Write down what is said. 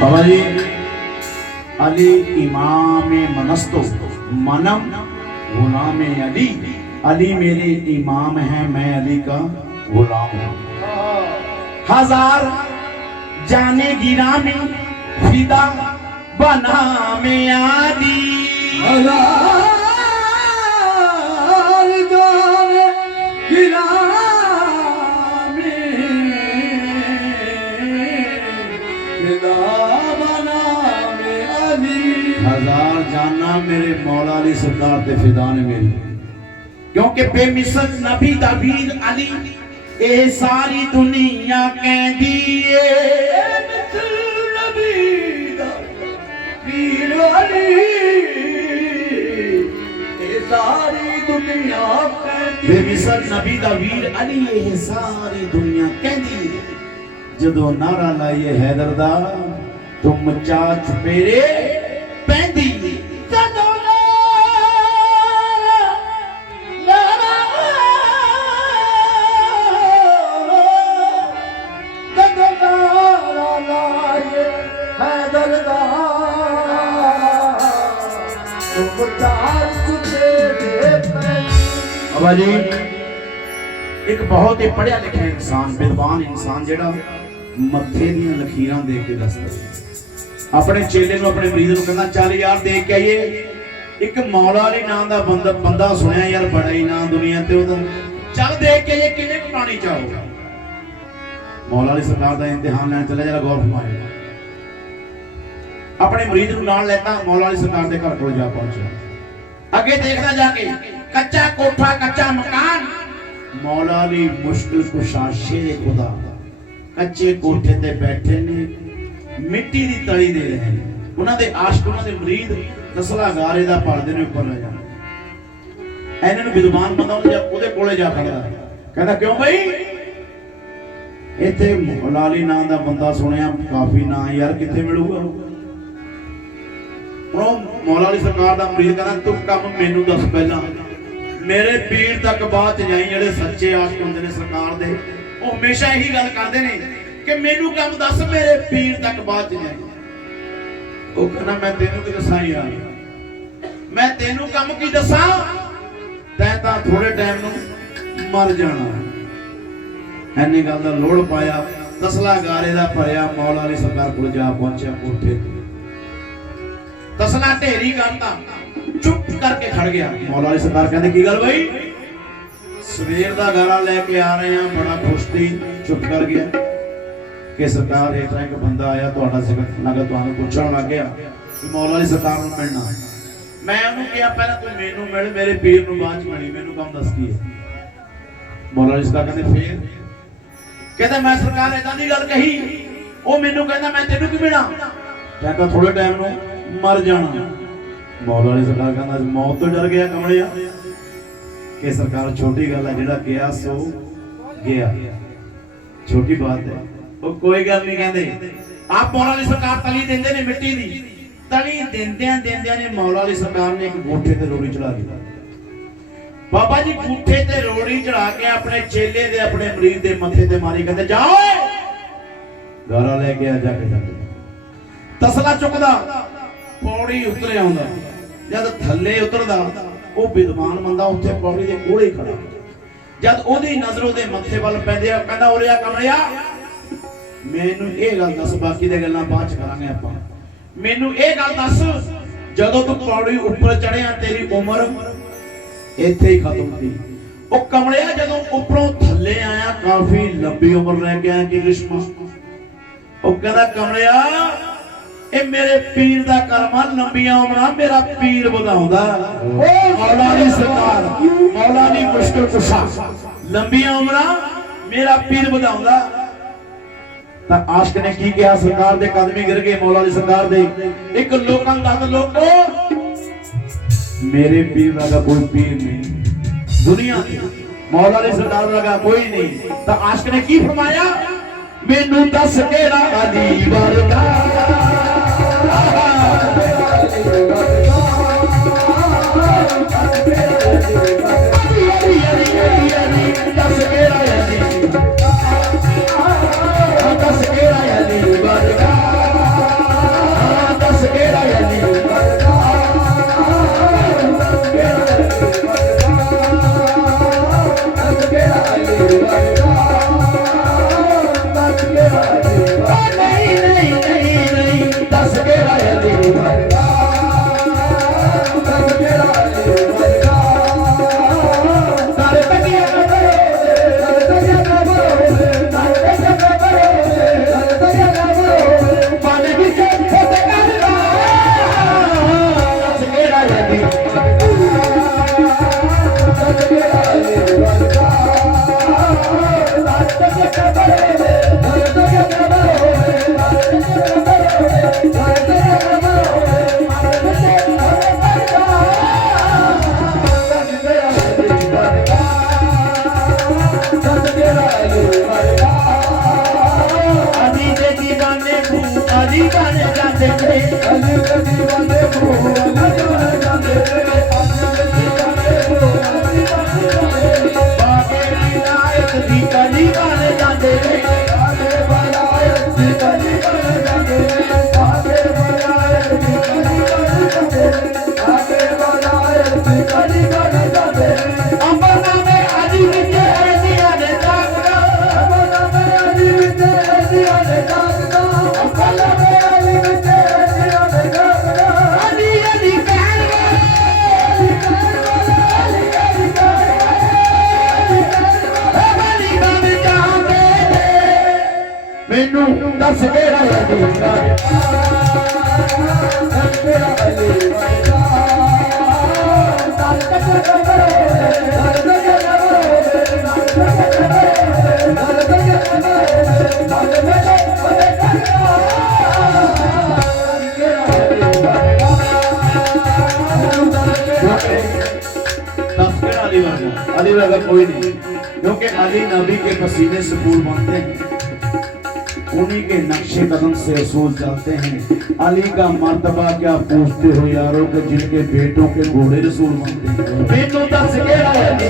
بابا جی علی امام منستو، منم غلام علی۔ علی میرے امام ہے میں علی کا غلام ہوں۔ ہزار جانے گرا میں فدا بنا میں آدی ہزار جانے گرامی علی سرکار دے فیدان میں۔ کیونکہ بے مثل نبی دبیر علی اے ساری دنیا کہیں دیئے اے مثل نبی دبیر علی بے مثل نبی دا ویر علی یہ ساری دنیا کہیں دی جدو نعرہ لائیے حیدر دا تم چاچ میرے ਬਾਬਾ ਜੀ, ਇੱਕ ਬਹੁਤ ਹੀ ਪੜਿਆ ਲਿਖਿਆ ਇਨਸਾਨ, ਵਿਦਵਾਨ ਇਨਸਾਨ ਜਿਹੜਾ ਮੱਥੇ ਦੀਆਂ ਲਖੀਰਾਂ ਦੇਖ ਕੇ ਦੱਸਦਾ ਆਪਣੇ ਚੇਲੇ ਨੂੰ, ਆਪਣੇ ਮਰੀਦ ਨੂੰ ਕਹਿੰਦਾ, ਚੱਲ ਯਾਰ, ਦੇਖ ਕੇ ਆਈਏ। ਇੱਕ ਮੌਲਾ ਅਲੀ ਨਾਂ ਦਾ ਬੰਦਾ ਬੰਦਾ ਸੁਣਿਆ, ਯਾਰ, ਬੜਾ ਹੀ ਨਾਂ ਦੁਨੀਆ ਤੇ ਉਹਦਾ। ਚੱਲ ਦੇਖ ਕੇ ਆਈਏ ਕਿੰਨੇ ਕੁ ਚਾਹੋ? ਮੌਲਾ ਅਲੀ ਸਰਕਾਰ ਦਾ ਇਮਤਿਹਾਨ ਲੈਣ ਚੱਲਿਆ ਜਰਾ ਗੌਰ ਫਰਮਾਇਓ ਆਪਣੇ ਮਰੀਜ਼ ਨੂੰ ਨਾਲ ਲੈਤਾ, ਮੌਲਾ ਅਲੀ ਸਰਕਾਰ ਦੇ ਘਰ ਕੋਲ ਜਾ ਪਹੁੰਚਿਆ। ਅੱਗੇ ਦੇਖਦਾ ਜਾ ਕੇ, ਕੱਚਾ ਕੋਠਾ ਮੌਲਾ ਅਲੀ ਮੁਸ਼ਕਿਲ ਕੁਸ਼ਾ ਸ਼ੇਰ ਖੁਦਾ। ਕੱਚੇ ਕੋਠੇ ਤੇ ਬੈਠੇ ਨੇ, ਮਿੱਟੀ ਦੀ ਤਲੀ ਦੇ ਰਹੇ ਨੇ। ਉਹਨਾਂ ਦੇ ਆਸ਼ਕ, ਉਹਨਾਂ ਦੇ ਮੁਰੀਦ ਤਸਲਾ ਗਾਰੇ ਦਾ ਪਰਦੇ ਨੇ ਉੱਪਰ ਲੈ ਜਾਂਦੇ ਇਹਨਾਂ ਨੂੰ ਵਿਦਵਾਨ ਬੰਦਾ ਉਹਦੇ ਉਹਦੇ ਕੋਲੇ ਜਾ ਖੜਦਾ। ਕਹਿੰਦਾ, ਕਿਉਂ ਬਈ? ਇੱਥੇ ਮੌਲਾ ਨਾਂ ਦਾ ਬੰਦਾ ਸੁਣਿਆ, ਕਾਫੀ ਨਾਂ ਯਾਰ ਕਿੱਥੇ ਮਿਲੂਗਾ? ਹੁਣ ਉਹ ਮੌਲਾ ਅਲੀ ਸਰਕਾਰ ਦਾ ਮੁਰੀਦ ਕਹਿੰਦਾ, ਤੂੰ ਕੰਮ ਮੈਨੂੰ ਦੱਸ ਪਹਿਲਾਂ। ਮੇਰੇ ਪੀਰ ਤੱਕ ਬਾਅਦ ਚ ਜਾਈ ਜਿਹੜੇ ਸੱਚੇ ਆਸ਼ਕ ਹੁੰਦੇ ਨੇ ਸਰਕਾਰ ਦੇ, ਉਹ ਹਮੇਸ਼ਾ ਇਹੀ ਗੱਲ ਕਰਦੇ ਨੇ ਕਿ ਮੈਨੂੰ ਕੰਮ ਦੱਸ, ਮੇਰੇ ਪੀਰ ਤੱਕ ਬਾਅਦ ਜਾਈ। ਉਹ ਕਹਿੰਦਾ, ਮੈਂ ਤੈਨੂੰ ਕੀ ਦੱਸਾਂ ਯਾਰ? ਮੈਂ ਤੈਨੂੰ ਕੰਮ ਕੀ ਦੱਸਾਂ? ਤੈਂ ਤਾਂ ਥੋੜੇ ਟਾਈਮ ਨੂੰ ਮਰ ਜਾਣਾ। ਐਨੀ ਗੱਲ ਦਾ ਲੋੜ ਪਾਇਆ, ਤਸਲਾ ਗਾਰੇ ਦਾ ਭਰਿਆ, ਮੌਲਾ ਅਲੀ ਸਰਕਾਰ ਕੋਲ ਜਾ ਪਹੁੰਚਿਆ ਕੋਠੇ ਤਸਲਾ ਢੇਰੀ ਕਰਤਾ। ਚੁੱਪ ਕਰਕੇ ਖੜ ਗਿਆ। ਮੌਲਾ ਅਲੀ ਸਰਕਾਰ ਕਹਿੰਦੇ, ਕੀ ਗੱਲ ਬਈ? ਸਵੇਰ ਦਾ ਗਾਰਾ ਲੈ ਕੇ ਆ ਰਹੇ ਆ ਬੜਾ ਖੁਸ਼ ਸੀ, ਚੁੱਪ ਕਰ ਗਿਆ। ਕਿ ਸਰਕਾਰ ਇਸ ਤਰ੍ਹਾਂ ਇੱਕ ਬੰਦਾ ਆਇਆ ਤੁਹਾਡਾ ਸਿਫਤ ਨਗਰ ਤੁਹਾਨੂੰ ਪੁੱਛਣ ਲੱਗ ਗਿਆ ਕਿ ਮੌਲਾ ਅਲੀ ਸਰਕਾਰ ਨੂੰ ਮਿਲਣਾ। ਮੈਂ ਉਹਨੂੰ ਕਿਹਾ, ਪਹਿਲਾਂ ਤੂੰ ਮੈਨੂੰ ਮਿਲ, ਮੇਰੇ ਪੀਰ ਨੂੰ ਬਾਅਦ ਚ ਮਿਲੀ, ਮੈਨੂੰ ਕੰਮ ਦੱਸ ਕੀ ਹੈ? ਮੌਲਾ ਅਲੀ ਸਰਕਾਰ ਕਹਿੰਦੇ, ਫੇਰ? ਕਹਿੰਦਾ, ਮੈਂ ਸਰਕਾਰ ਇਦਾਂ ਦੀ ਗੱਲ ਕਹੀ, ਉਹ ਮੈਨੂੰ ਕਹਿੰਦਾ, ਮੈਂ ਤੈਨੂੰ ਕੀ ਮਿਲਾਂ ਕਹਿੰਦਾ ਥੋੜੇ ਟਾਈਮ ਨੂੰ ਮਰ ਜਾਣਾ। ਮੌਲਾ ਅਲੀ ਸਰਕਾਰ ਕਹਿੰਦਾ, ਅੱਜ ਮੌਤ ਤੋਂ ਡਰ ਗਿਆ ਕਮਲਿਆ। ਕਿ ਸਰਕਾਰ ਛੋਟੀ ਗੱਲ ਹੈ, ਜਿਹੜਾ ਗਿਆ, ਸੋ ਗਿਆ। ਛੋਟੀ ਬਾਤ ਹੈ। ਉਹ ਕੋਈ ਗੱਲ ਨਹੀਂ ਕਹਿੰਦੇ। ਆਪ ਮੌਲਾ ਅਲੀ ਸਰਕਾਰ ਤਲੀ ਦਿੰਦੇ ਨੇ ਮਿੱਟੀ ਦੀ। ਤਲੀ ਦਿੰਦਿਆਂ ਦਿੰਦਿਆਂ ਨੇ ਮੌਲਾ ਅਲੀ ਸਰਕਾਰ ਨੇ ਇੱਕ ਗੋਠੇ ਤੇ ਰੋੜੀ ਚੜਾ ਦਿੱਤੀ। ਬਾਬਾ ਜੀ, ਗੂਠੇ ਤੇ ਰੋੜੀ ਚੜਾ ਕੇ ਆਪਣੇ ਚੇਲੇ ਦੇ, ਆਪਣੇ ਮਰੀਦ ਦੇ ਮੱਥੇ ਤੇ ਮਾਰੀ ਕਹਿੰਦੇ ਜਾਓ ਗਾਰਾ ਲੈ ਕੇ ਆ ਜਾ ਕੇ ਜਾ ਤਸਲਾ ਚੁੱਕਦਾ। ਪੌੜੀ ਉਤਰ ਆਉਂਦਾ। ਜਦ ਥੱਲੇ ਉਤਰਦਾ, ਉਹ ਵਿਦਵਾਨ ਬੰਦਾ ਉੱਥੇ ਪੌੜੀ ਦੇ ਕੋਲੇ ਖੜਾ ਜਦ ਉਹਦੀ ਨਜ਼ਰ ਉਹਦੇ ਮੱਥੇ ਵੱਲ ਪੈਂਦੀ ਆ ਕਹਿੰਦਾ ਉਰਿਆ ਕਮਰਿਆ, ਮੈਨੂੰ ਇਹ ਗੱਲ ਦੱਸ, ਬਾਕੀ ਦੀਆਂ ਗੱਲਾਂ ਬਾਅਦ ਚ ਕਰਾਂਗੇ ਆਪਾਂ। ਮੈਨੂੰ ਇਹ ਗੱਲ ਦੱਸ, ਜਦੋਂ ਤੂੰ ਪੌੜੀ ਉੱਪਰ ਚੜਿਆ ਤੇਰੀ ਉਮਰ ਇੱਥੇ ਹੀ ਖਤਮ ਸੀ ਉਹ ਕਮਲਿਆ ਜਦੋਂ ਉੱਪਰੋਂ ਥੱਲੇ ਆਇਆ, ਕਾਫੀ ਲੰਬੀ ਉਮਰ ਲੈ ਕੇ ਆਇਆ, ਕਿ ਕ੍ਰਿਸ਼ਮਾ। ਉਹ ਕਹਿੰਦਾ ਕਮਲਿਆ ਇਹ ਮੇਰੇ ਪੀਰ ਦਾ ਕਰਮ ਆ ਲੰਬੀਆਂ ਉਮਰਾਂ ਮੇਰਾ ਪੀਰ ਵਧਾਉਂਦਾ ਓ ਮੌਲਾ ਦੀ ਸਰਕਾਰ ਮੌਲਾ ਦੀ ਮੁਸ਼ਕਲ ਕੁਸ਼ਾ ਲੰਬੀਆਂ ਉਮਰਾਂ ਮੇਰਾ ਪੀਰ ਵਧਾਉਂਦਾ ਤਾਂ ਆਸ਼ਕ ਨੇ ਕੀ ਕਿਹਾ ਸਰਕਾਰ ਦੇ ਕਦਮੀ ਗਿਰ ਗਏ ਮੌਲਾ ਦੀ ਸਰਕਾਰ ਦੇ ਇੱਕ ਲੋਕਾਂ ਦਾ ਲੋਕੋ ਮੇਰੇ ਪੀਰ ਵਰਗਾ ਕੋਈ ਪੀਰ ਨਹੀਂ ਦੁਨੀਆ ਤੇ ਮੌਲਾ ਦੀ ਸਰਕਾਰ ਵਰਗਾ ਕੋਈ ਨਹੀਂ ਤਾਂ ਆਸ਼ਕ ਨੇ ਕੀ ਫਰਮਾਇਆ ਮੈਨੂੰ ਦੱਸ ਕਿਹੜਾ ਅਲੀ ਵਰਗਾ चले अलग ਮੈਨੂੰ ਦੱਸ ਕਿਹੜਾ ਅਲੀ ਵਰਗਾ ਦੱਸ ਕਿਹੜਾ ਅਲੀ ਵਰਗਾ ਦੱਸ ਕਿਹੜਾ ਦੱਸ ਕਿਹੜਾ दस केड़ा अली वर्गा अली वर्गा कोई नहीं क्योंकि अली नबी के पसीने से फूल बनते हैं انہی کے نقش قدم سے رسول چلتے ہیں۔ علی کا مرتبہ کیا پوچھتے ہو یاروں کے جن کے بیٹوں کے گھوڑے رسول مانتے ہیں؟ بیٹوں تک سکے رہے